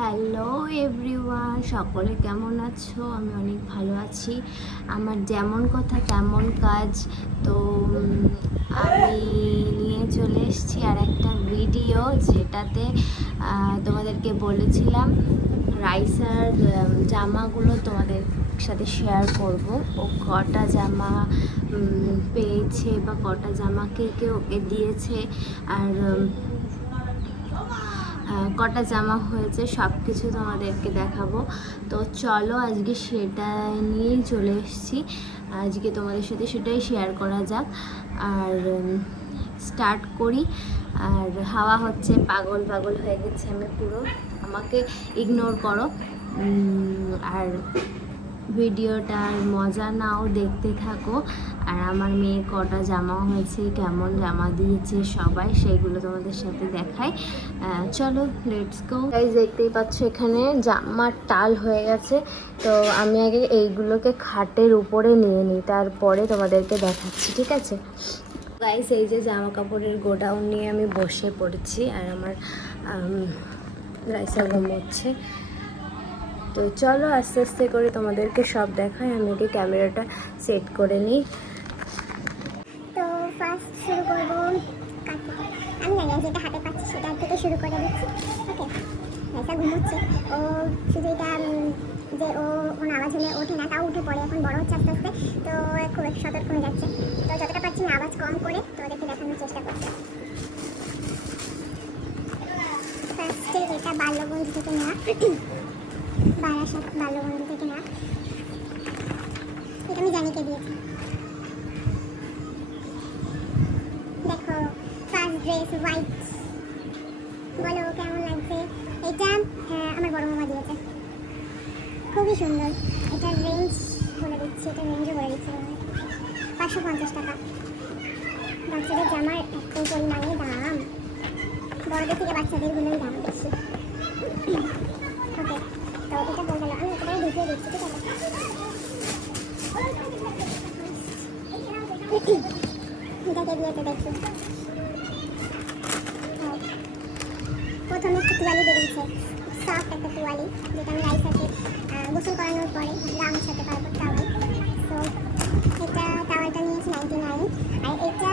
Hello everyone, সকলে কেমন আছো? আমি অনেক ভালো আছি। আমার যেমন কথা তেমন কাজ। তো আমি নিয়ে চলে এসেছি আর একটা ভিডিও, যেটাতে তোমাদেরকে বলেছিলাম রাইসার জামাগুলো তোমাদের সাথে শেয়ার করব। ও কটা জামা পেয়েছে বা কটা জামা কে ওকে দিয়েছে, আর কটা জামা হয়েছে, সব কিছু তোমাদেরকে দেখাবো। তো চলো আজকে সেটা নিয়েই চলে এসেছি। আজকে তোমাদের সাথে সেটাই শেয়ার করা যাক। আর স্টার্ট করি। আর হাওয়া হচ্ছে, পাগল পাগল হয়ে গেছে আমি পুরো, আমাকে ইগনোর করো। আর ভিডিওটার মজা নাও, দেখতে থাকো। আর আমার মেয়ে কটা জামা হয়েছে, কেমন জামা দিয়েছে সবাই, সেগুলো তোমাদের সাথে দেখাই। চলো লেটস গো। গাইস, দেখতেই পাচ্ছ এখানে জামার টাল হয়ে গেছে। তো আমি আগে এইগুলোকে খাটের উপরে নিয়ে নিই, তারপরে তোমাদেরকে দেখাচ্ছি, ঠিক আছে? গাইস, এই যে জামা কাপড়ের গোডাউন নিয়ে আমি বসে পড়েছি, আর আমার রাইসা ঘুমোচ্ছে। তো চলো আস্তে আস্তে করে তোমাদেরকে সব দেখাই। আমি আগে ক্যামেরাটা সেট করে নিই। তো ফার্স্ট শুরু করবো আমি জানি যেটা হাতে পাচ্ছি সেটা থেকে শুরু করে দিচ্ছি। ওকে, রাইসা ঘুমোচ্ছে। ও শুধু এটা যে ও কোনো আওয়াজ হলে ওঠে না, তাও উঠে পড়ে, এখন বড় হচ্ছে আস্তে আস্তে। তো খুব একটু সতর্ক হয়ে যাচ্ছে। তো যতটা পারছি না আওয়াজ কম করে তোমাদেরকে দেখানোর চেষ্টা করছি। ফার্স্টে এটা বাল্যবন্ধু থেকে নেওয়া, বারাসাত বাল্যবন্ধু থেকে নেওয়া। এটা আমি জানিকে দিয়েছি। দেখো, ফার্স্ট ড্রেস হোয়াইট, বলো কেমন লাগছে? এটা আমার বড় মামা দিয়েছে, খুবই সুন্দর। এটার রেঞ্জ বলে দিচ্ছি, এটার রেঞ্জও বলে দিচ্ছি, 550 টাকা। বাচ্চাদের জামার এত পরিমাণে দাম, বড়দের থেকে বাচ্চাদেরগুলোই দাম বেশি। ওকে, তো এটা হয়ে গেল। আমি একেবারে ঢুকিয়ে দিচ্ছি, ঠিক আছে? এটাকে দিয়েছে দেখি। প্রথমে একটা তোয়ালি বেরিয়েছে, সফট একটা তোয়ালি, যেটা আমি রাইসাকে গোসল করানোর পরে গামের সাথে পারবো, টাওয়াল। তো এটা টাওয়ালটা নিয়েছি 99। আর এটা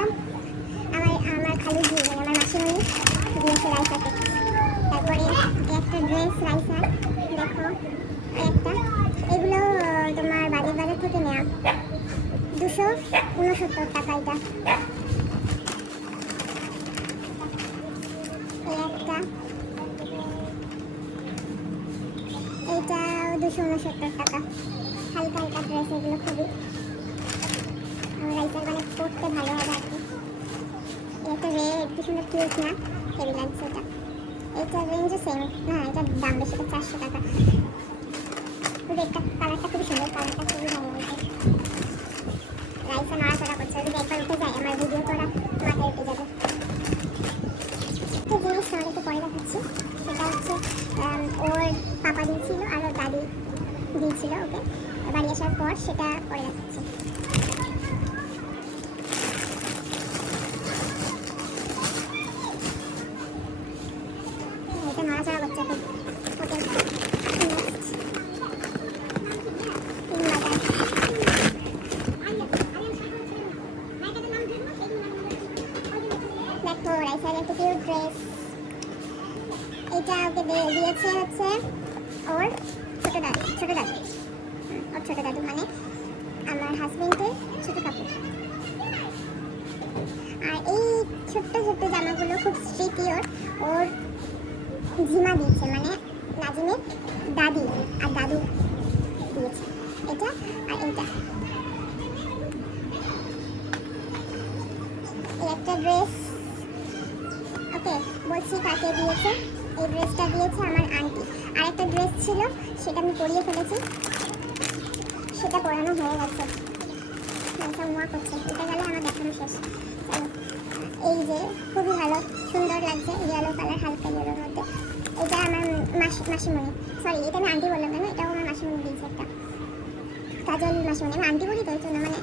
আমার খালু দিয়ে, মানে আমার মাসিমণি দিয়েছে রাইসাকে। তারপরে একটা ড্রেস রাইসার, দেখো একটা, এগুলো তোমার বাজার থেকে নেওয়া, 269 টাকা। এটা একটা, এটা 269 টাকা। হালকা হালকা ড্রেস, এগুলো খুবই আমার রাইসার মানে পরতে ভালো হবে আর কি। এটা রেড, কি সুন্দর কিউট না, হেভি লাগছে এটা। এটা রেঞ্জও সেম না, এটার দাম বেশি, 400 টাকা। রেডটা কালারটা খুবই সুন্দর, কালারটা খুবই ভালো লাগছে। রাইসা নাড়াচাড়া করছে, যদি একবার উঠে যায় আমার ভিডিও করা মাথায় উঠে যাবে। একটা জিনিস তোমাদেরকে পরে দেখাচ্ছি, সেটা হচ্ছে ওর পাপা দিয়েছিল আর ওর দাদি দিয়েছিল ওকে বাড়ি আসার পর, সেটা পরে দেখাচ্ছি। এটা নাড়াচাড়া করছে খুব। ওকে, দেখো রাইসার একটা কিউট ড্রেস। এটা ওকে দিয়েছে হচ্ছে ওর ছোট দাদু, ওর ছোট দাদু মানে আমার হাজবেন্ডের ছোট কাকু। আর এই ছোট্ট ছোট্ট জামাগুলো খুব স্ট্রিকি। ওর ঝিমা দিয়েছে, মানে নাজিমের দাদি আর দাদু দিয়েছে এটা। আর এটা একটা ড্রেস, ওকে বলছি কাকে দিয়েছে। এই ড্রেসটা দিয়েছে আমার আন্টি। আর একটা ড্রেস ছিল, সেটা আমি পরিয়ে ফেলেছি, সেটা পরানো হয়ে গেছে। মোয়া করছে, এটা গেলে আমার দেখানো শেষ। এই যে খুবই ভালো, সুন্দর লাগছে, ইয়েলো কালার, হালকা ইয়েলোর মধ্যে। এটা আমার মাসিমণি, সরি এটা আমি আন্টি বললাম কেন, এটাও আমার মাসিমণি দিয়েছে একটা, কাজল মাসিমণি। আমি আন্টি বলি তো, এই জন্য মানে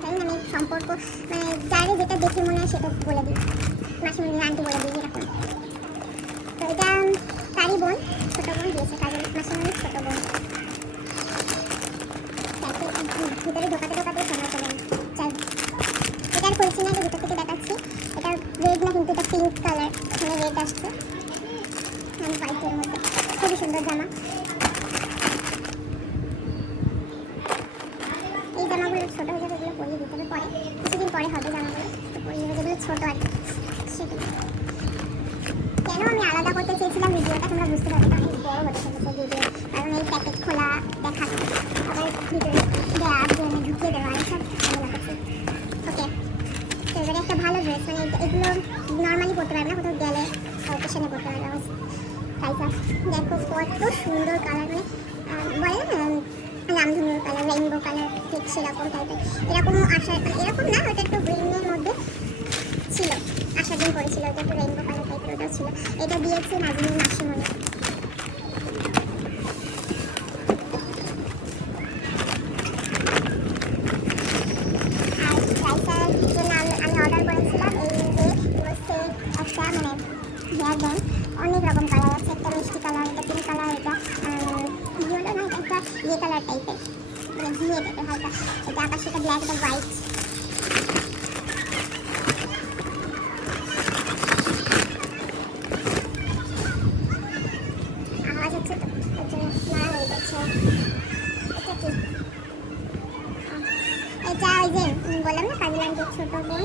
তাই না, আমি সম্পর্ক মানে যারে যেটা দেখে মনে হয় সেটা বলে দিই, মাসিমণি আন্টি বলে দিই এরকম। তো এটা তারই বোন, ছোটো মানে হোয়াইটের মধ্যে খুবই সুন্দর জামা। এই জামাগুলো ছোটো হয়ে যাবে, এগুলো পরিয়ে দিতে হবে পরে, কিছুদিন পরে হবে জামাগুলো, তো পরিয়ে দেবে যেগুলো ছোটো আর কি সেগুলো। কেন আমি আলাদা করতে চেয়েছিলাম ভিডিওটা তোমরা বুঝতে পারবে, অনেক বড় হতে চলেছে ভিডিও, কারণ এই প্যাকেট খোলা দেখানো আবার ভিডিও দেওয়া ঢুকিয়ে দেওয়া এইসব ঝামেলা করছি। ওকে, তো এবারে একটা ভালো ড্রেস, মানে এগুলো নর্মালি পরতে পারবে না, কোথাও গেলে অকেশনে পরতে পারবে। তাইটা দেখো কত সুন্দর কালার, মানে বলে না রামধনুর কালার, রেইনবো কালার, ঠিক সেরকম টাইপের। এরকমও আসার, মানে এরকম না, ওটা একটু গ্রিনের মধ্যে ছিল, আসার দিন করেছিল, ওটা একটু রেইনবো কালার টাইপের, ওটাও ছিল। এটা দিয়েছে নাজিমের মাসিমণি। আর প্রাইসের জন্য আমি অর্ডার করেছিলাম এই যে হচ্ছে একটা মানে হেয়ার ব্যান্ড, অনেক রকম কালার আছে, একটা মিষ্টি কালার, এটা পিঙ্ক কালার, এটা ইয়েলো না, একটা ইয়ে কালার টাইপের, মানে ঘিয়ে টাইপের হালকা, এটা আকাশ, এটা ব্ল্যাক, এটা হোয়াইট। আওয়াজ হচ্ছে তো, ওর জন্য না হয়ে যাচ্ছে। এটা কি? এটা ওই যে বললাম না কাজল আন্টির ছোট বোন,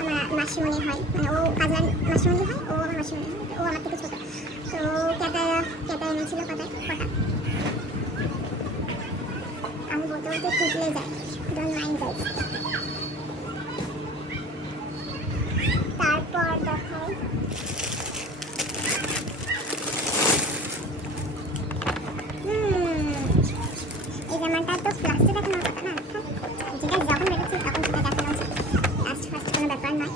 আমার মাসিমণি হয়, মানে ও কাজল মাসিমণি হয়, ও আমার মাসিমণি হয়, ও আমার থেকে ছোটো। তো কেটা এনেছিল কটা, আমি বলতে বলতে টুকলে যাই, ডোন্ট মাইন্ড গাইস। তারপর দেখাই এই জামাটা তো লাস্টে দেখানোর কথা না, যেটা যখন বেরোচ্ছে তখন সেটা দেখানো উচিত, লাস্ট ফার্স্ট কোনো ব্যাপার নয়।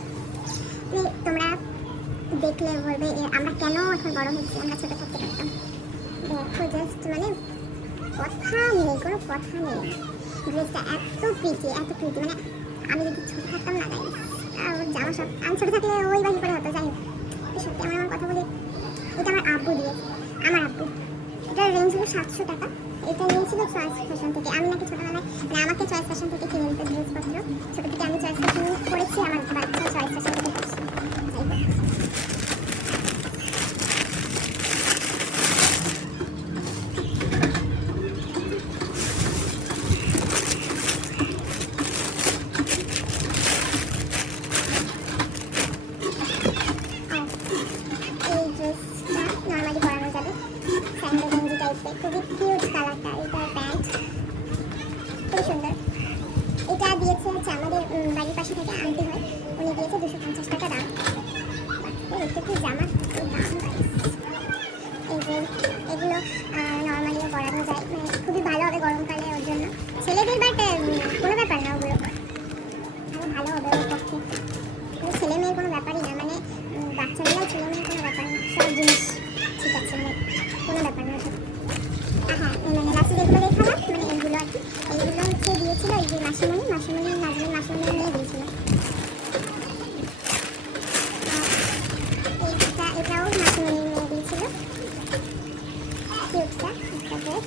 তোমরা দেখলে বলবে আমরা কেন এখন বড় হচ্ছি, আমরা ছোটো থাকতে পারতাম। দেখো জাস্ট মানে কথা নেই, কোনো কথা নেই, ড্রেসটা এত প্রীতি, মানে আমি যদি ছোটো থাকতাম না গাইস, জামা সব আমি ছোটো থাকলে ওই বাড়ি করে হতো, যাই সত্যি আমার কথা বলি। এটা আমার আব্বু দিয়ে, আমার আব্বু, এটার রেঞ্জ হলো 700 টাকা। এটা নিয়েছিল চয়েস ফ্যাশন থেকে, আমি নাকি ছোটোবেলায় মানে আমাকে চয়েস ফ্যাশন থেকে কিনে দিতে ড্রেসপত্র, ছোটো থেকে আমি চয়েস ফ্যাশন করেছি, আমার বাচ্চা চয়েস ফ্যাশন থেকে করছি। এই ড্রেসটা নর্মালি পরানো যাবে, স্যান্ডো গেঞ্জি টাইপের, খুবই কিউট কালারটা, এটা প্যান্ট খুবই সুন্দর। এটা দিয়েছে হচ্ছে আমাদের বাড়ির পাশে থেকে আনতে হয়, উনি দিয়েছে 250 টাকা দাম। একটু কি জামা দাম এই যে এগুলো নর্মালিও পরানো যায়, মানে খুবই ভালো হবে গরমকালে ওর জন্য, ছেলেদের বাট কোনো ব্যাপার না, ওগুলো আরও ভালো হবে ওর পক্ষে, ছেলে মেয়ের কোনো ব্যাপারই না, মানে বাচ্চা মেয়েও ছেলে মেয়ের কোনো ব্যাপার না, সব জিনিস ঠিক আছে, মানে কোনো ব্যাপার না ওসব। হ্যাঁ মানে লাস্টে যেগুলো দেখালাম মানে এইগুলো আর কি, এইগুলো হচ্ছে দিয়েছিল এই যে মাসিমণি নাজিমের মাসিমণি নিয়ে দিয়েছিল। এটাও মাসিমণি নিয়ে দিয়েছিল, কিউটটা একটা ড্রেস।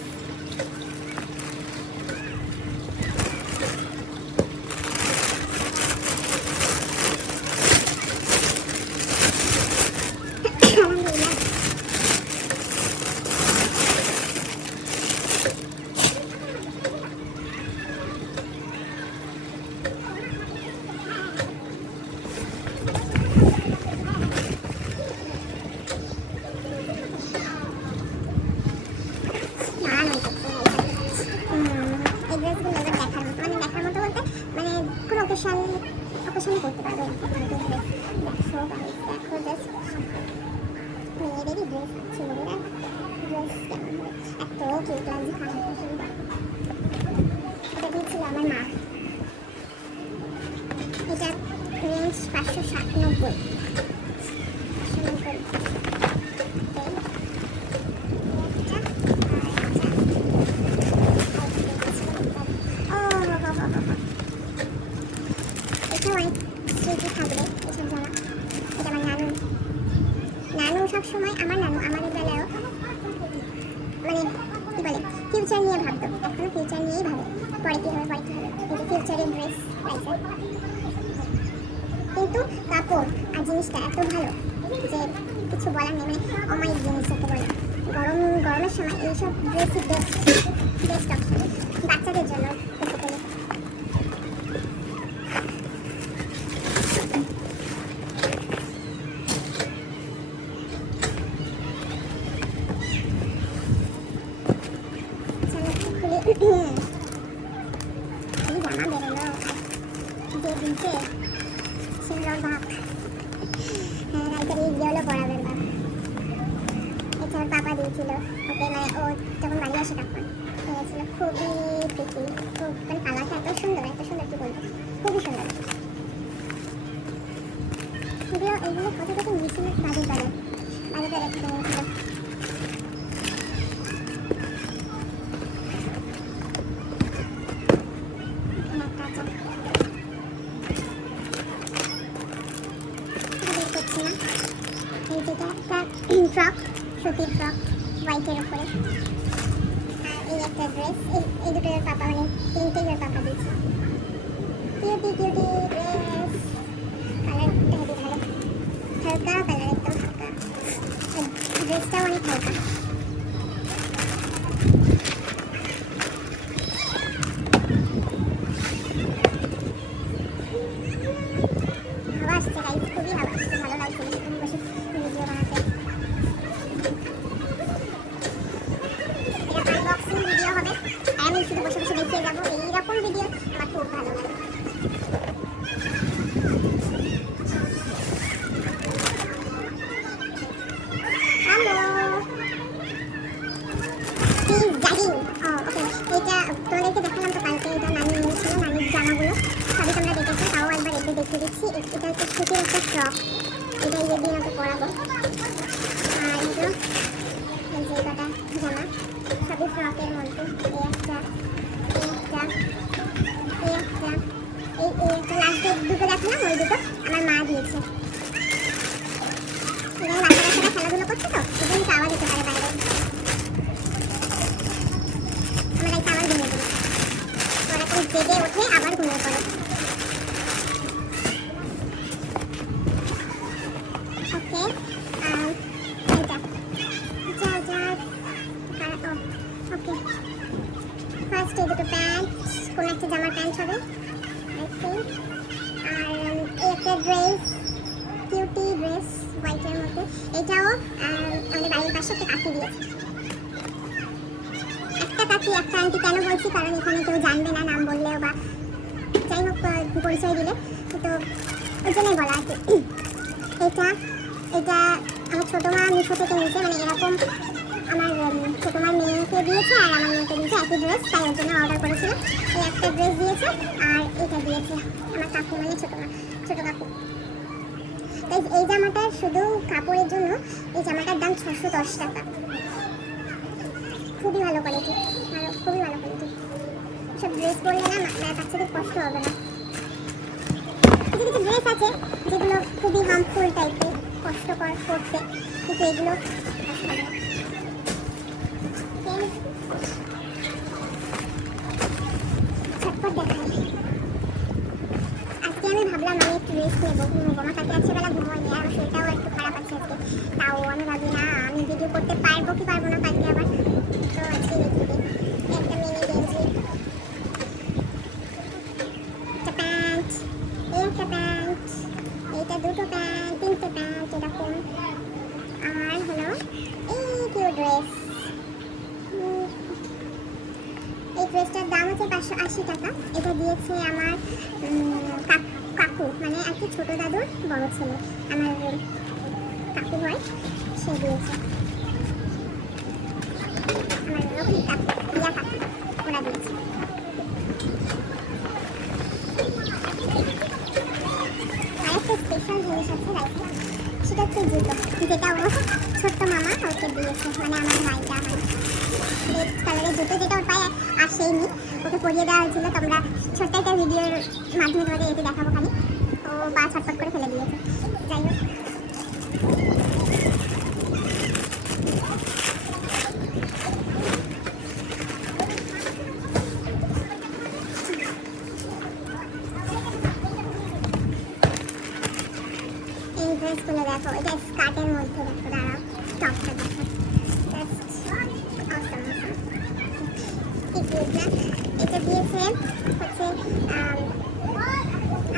আলহামদুলিল্লাহ। অকেশনে করতে পারবে, দেখো জাস্ট মেয়েদেরই ড্রেস, ছেলেরা ড্রেস কেমন হয়, এত কিউট লাগছে, খারাপ এটা দিয়েছিল আমার মা। এটা রেঞ্জ 597। সবসময় আমার নানু আমাদের বেলায়ও মানে কি বলে ফিউচার নিয়ে ভাবতো, এখনো ফিউচার নিয়েই ভাবে, পরে কী হবে পরে কী হবে, কিন্তু ফিউচারের ড্রেস পাইছে। কিন্তু কাপড় আর জিনিসটা এত ভালো যে কিছু বলার নেই, মানে অমায়িক জিনিস যাকে বলে। গরমের সময় এইসব ড্রেসই বেস্ট অপশন বাচ্চাদের জন্য বেসিক্যালি। জামা বেরোলো যে দিচ্ছে সুন্দর বাপ, রাইটার এই হলো পড়াবেন বাপ। এছাড়া পাপা দিয়েছিল ওকে, মানে ও যখন বাড়ি আসে তখন কিনেছিল। খুবই প্রীতি, খুব মানে কালারটা এত সুন্দর কি বলবো, খুবই সুন্দর। যদিও এইগুলো কত মিশিং বাজে কালার কিনেছিল। ফ্রক, সুতির ফ্রক হোয়াইটের উপরে। আর এই একটা ড্রেস, এই দুটো পাপা, মানে তিনটেই ওর পাপা দিয়েছে। কিউটি ড্রেস, কালারটা হেবি ভালো, হালকা কালার, একদম হালকা। ড্রেসটাও অনেক হালকা। হাওয়া আসছে গাইস, খুবই হাওয়া আসছে, ভালো লাগছে বসে ভিডিও বানাতে। ভিডিও হবে আর আমি শুধু বসে বসে দেখিয়ে যাবো, এইরকম ভিডিও আমার খুব ভালো লাগে। হ্যালো এটা তোমাদেরকে দেখালাম তো কালকে, এটা নানি নিয়েছিল, নানির জামাগুলো সবই তোমরা দেখেছো, তাও একবার এতে দেখিয়ে দিচ্ছি। এটা হচ্ছে সুতির একটা ফ্রক, এটা ঈদের দিন ওকে পরাবো। আর এগুলো এই যে কটা জামা সবই ফ্রকের মধ্যে। এই একটা লাস্ট দুটো দেখালাম, ওই দুটো আমার মা দিয়েছে। এখানে বাচ্চারা খেলাধুলো করছে তো এখানে পাওয়া যেতে পারে বাইরে। আমরা এই আবার ঘুমিয়ে দিই, ওরা এখন জেগে ওঠে আবার ঘুমিয়ে পড়ে। ওকে ওকে ফার্স্ট এই দুটো প্যান্ট, কোন একটা জামার প্যান্ট হবে আই থিঙ্ক। আর এই একটা ড্রেস, কিউটি ড্রেস হোয়াইটের মধ্যে। এটাও আমাদের বাড়ির পাশে একটা কাকি দিয়েছে। একটা কাকি একটা আন্টি কেন বলছি, কারণ এখানে কেউ জানবে না নাম বললেও, বা যাই হোক পরিচয় দিলে, তো ওই জন্যই বলা আর কি। এটা আমার ছোটো মা মিশো থেকে নিয়েছে, মানে এরকম আমার ছোটো মার মেয়েকে দিয়েছে আর আমার মেয়েকে দিয়েছে একই ড্রেস, তাই ওর জন্য অর্ডার করেছিল। এই একটা ড্রেস দিয়েছে আর এটা দিয়েছে আমার কাকু, মানে ছোটো কাকু। তাই এই জামাটা শুধু কাপড়ের জন্য এই জামাটার দাম 610 টাকা। খুবই ভালো কোয়ালিটি, খুবই ভালো কোয়ালিটি। সব ড্রেস পরলে না বাচ্চাদের কষ্ট হবে না। কিছু কিছু ড্রেস আছে যেগুলো খুবই হার্মফুল টাইপের, কষ্টকর পরতে, কিন্তু এগুলো কষ্ট হবে না। ছটপট দেখাই। আজকে আমি ভাবলাম আমি একটু রেস্ট নেবো, ঘুমোবো। আমার কাছে রাত্রেবেলা ঘুমোয়নি, আর শরীরটাও একটু খারাপ আছে আজকে। তাও আমি ভাবি না আমি ভিডিও করতে পারবো কি পারবো না কালকে আবার, তো আজকে রেখে দিই। একটা মিনি গেঞ্জি, একটা প্যান্ট, এই একটা প্যান্ট, এইটা দুটো প্যান্ট, তিনটে প্যান্ট এরকম। আর হলো এই কিউ ড্রেস। এই ড্রেসটার দাম হচ্ছে 580 টাকা। এটা দিয়েছে আমার কাকু, মানে আর কি ছোটো দাদুর বড় ছেলে, আমার কাকু হয়, সে দিয়েছে। আমার রফিক কাকু, রিয়া কাকু, ওরা দিয়েছে। আর একটা স্পেশাল জিনিস আছে লাইফে, সেটা হচ্ছে জুতো, যেটা ও ছোট্ট মামা ওকে দিয়েছে, মানে আমার ভাইটা হয়। রেড কালারের জুতো, যেটা ওর পায়ে আসেইনি, ওকে পরিয়ে দেওয়া হয়েছিল। তোমরা ছোট্ট একটা ভিডিওর মাধ্যমে তোমাদের এতে দেখাবো খালি, ও পা ছটপট করে ফেলে দিয়েছে। যাই হোক, এই ড্রেসগুলো দেখো, এটা স্কার্ট হোয়াইটের মধ্যে দেখো, দাঁড়াও টপটা দেখো, এটা দিয়েছে হচ্ছে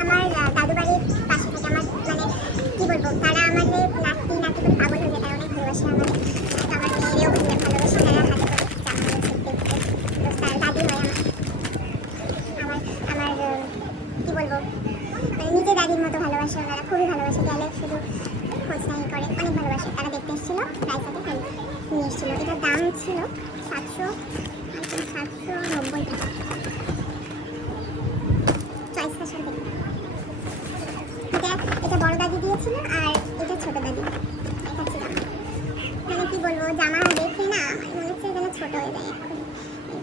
আমার দাদু বাড়ির পাশে থাকে আমার, মানে কি বলবো, তারা আমাদের নাতি নাতি করে পাগল হয়ে যায়, তারা অনেক ভালোবাসে আমাদের, তো আমার মেয়েরেও ভীষণ ভালোবাসে, তারা হাতে করে তার দাদি হয় আমার আমার আমার কি বলবো, মানে নিজের দাদির মতো ভালোবাসে ওনারা, খুবই ভালোবাসে, গেলে শুধু খোঁজ নাই করে, অনেক ভালোবাসে। তারা দেখতে এসেছিল, রাইসাকে নিয়ে এসেছিল। এটার দাম ছিল 790 টাকা, চয়েস ফ্যাশন থেকে। এটা বড় দাদি দিয়েছিল আর এটা ছোট দাদি, এটা ছিল। মানে কি বলবো, জামা দেখে না মনে হচ্ছে যেন ছোট হয়ে যায় এখন।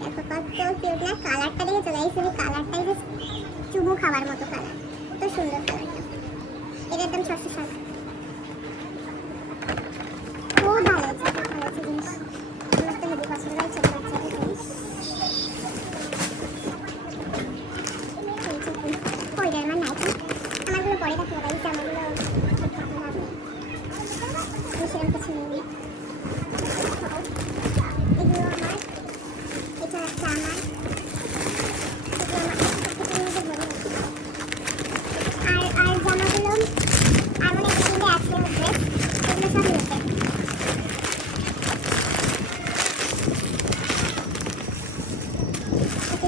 দেখো কত কিউট না, কালারটা দেখে চলে আসছে, কালারটাই যে চুমু খাবার মতো কালার, কত সুন্দর কালারটা। এটার দাম 660। খুব ভালো হয়েছে, খুব ভালো হয়েছে জিনিস, আমার তো হেবি পছন্দ হয় ছোট বাচ্চাদের জিনিস। ওইটার আমার নাইটি, আমারগুলো পরে রাখতে হবে, জামাগুলো ঠিকঠাক লাভ নেই, আমি সেরকম কিছু নেই। এগুলো আমার, এটা একটা আমার, আর জামাগুলো আর মানে কিনে আছে মধ্যে, এগুলো সব নিতে।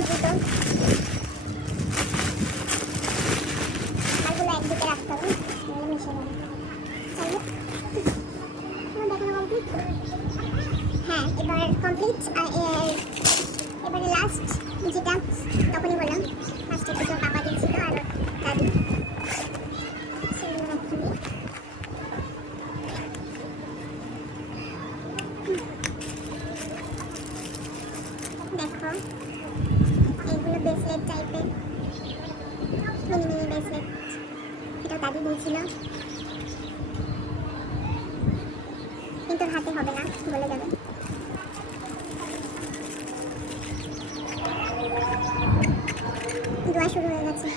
জুতো আরগুলো একদিকে রাখতে হবে, মিশে যাবে। দেখানো কমপ্লিট। হ্যাঁ, এবার কমপ্লিট। এবারে লাস্ট যেটা তখনই বললাম, লাস্টে দুটো পাপা দিয়েছিল আর দাদি, সেগুলো রাখতে হবে। দেখো এইগুলো ব্রেসলেট টাইপের, মিনি মিনি ব্রেসলেট, এটা দাদি দিয়েছিল, কিন্তু হাতে হবে না, বলে যাবে। দোয়া শুরু হয়ে গেছে,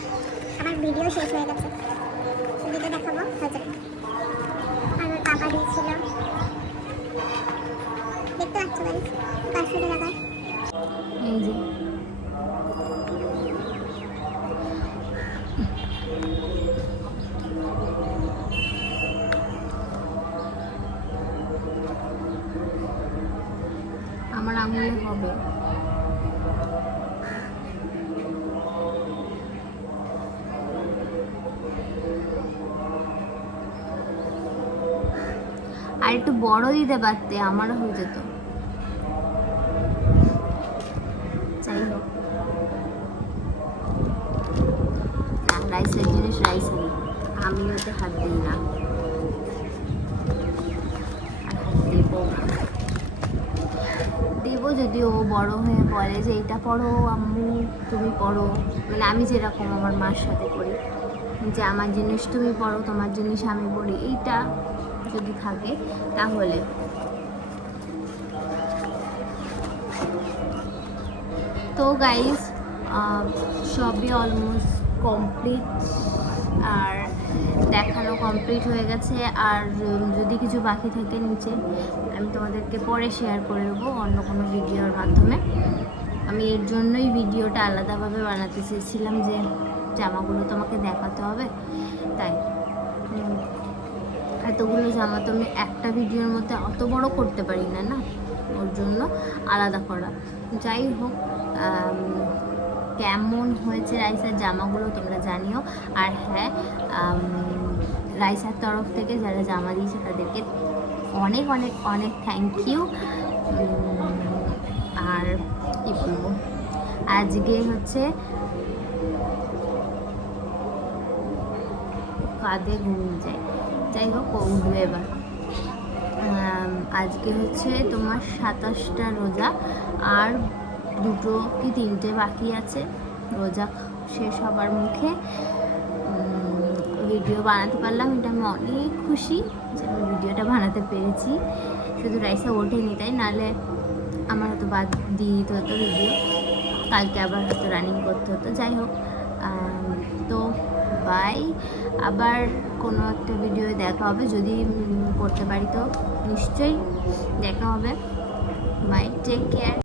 আমার ভিডিও শেষ হয়ে গেছে, যেটা দেখাবো হয়ে যাবে। আর ওর পাপা দিয়েছিল, দেখতে পাচ্ছ গাইস, পাঁচশো টাকা। এই যে আমার আঙুলে হবে। আর একটু বড় দিতে পারতে, আমারও হয়ে যেত। যাই হোক, না, রাইসের জিনিস রাইসেরই, আমি ওতে হাত দিই না, আর হাত দেবো না। দেবো যদি ও বড় হয়ে বলে যে এটা পড়ো আম্মু, তুমি পড়ো, মানে আমি যেরকম আমার মার সাথে করি, যে আমার জিনিস তুমি পড়ো, তোমার জিনিস আমি পড়ি, এইটা যদি থাকে তাহলে। তো গাইস, সবই অলমোস্ট কমপ্লিট, আর দেখানো কমপ্লিট হয়ে গেছে। আর যদি কিছু বাকি থাকে নিচে আমি তোমাদেরকে পরে শেয়ার করে দেবো অন্য কোনো ভিডিওর মাধ্যমে। আমি এর জন্যই ভিডিওটা আলাদাভাবে বানাতে চেয়েছিলাম, যে জামাগুলো তোমাকে দেখাতে হবে, তাই এতগুলো জামা তো আমি একটা ভিডিওর মধ্যে অত বড় করতে পারি না, না, ওর জন্য আলাদা করা। যাই হোক, কেমন হয়েছে রাইসার জামাগুলো তোমরা জানিও। আর হ্যাঁ, রাইসার তরফ থেকে যারা জামা দিয়েছে তাদেরকে অনেক অনেক অনেক থ্যাংক ইউ। আর কি বলবো, আজকে হচ্ছে কাঁধে ঘুমিয়ে যায়, যাই হোক ও উঠবে এবার। আজকে হচ্ছে তোমার 27টা রোজা, আর 2 কি 3টে বাকি আছে রোজা শেষ হবার মুখে। ভিডিও বানাতে পারলাম, এটা আমি অনেক খুশি যে আমি ভিডিওটা বানাতে পেরেছি। শুধু রাইসা ওঠেনি তাই, নাহলে আমার হয়তো বাদ দিয়ে দিতে হতো ভিডিও, কালকে আবার হয়তো রানিং করতে হতো। যাই হোক, তো বাই। আবার কোনো একটা ভিডিও দেখা হবে, যদি করতে পারি তো নিশ্চয়ই দেখা হবে। Bye, take care.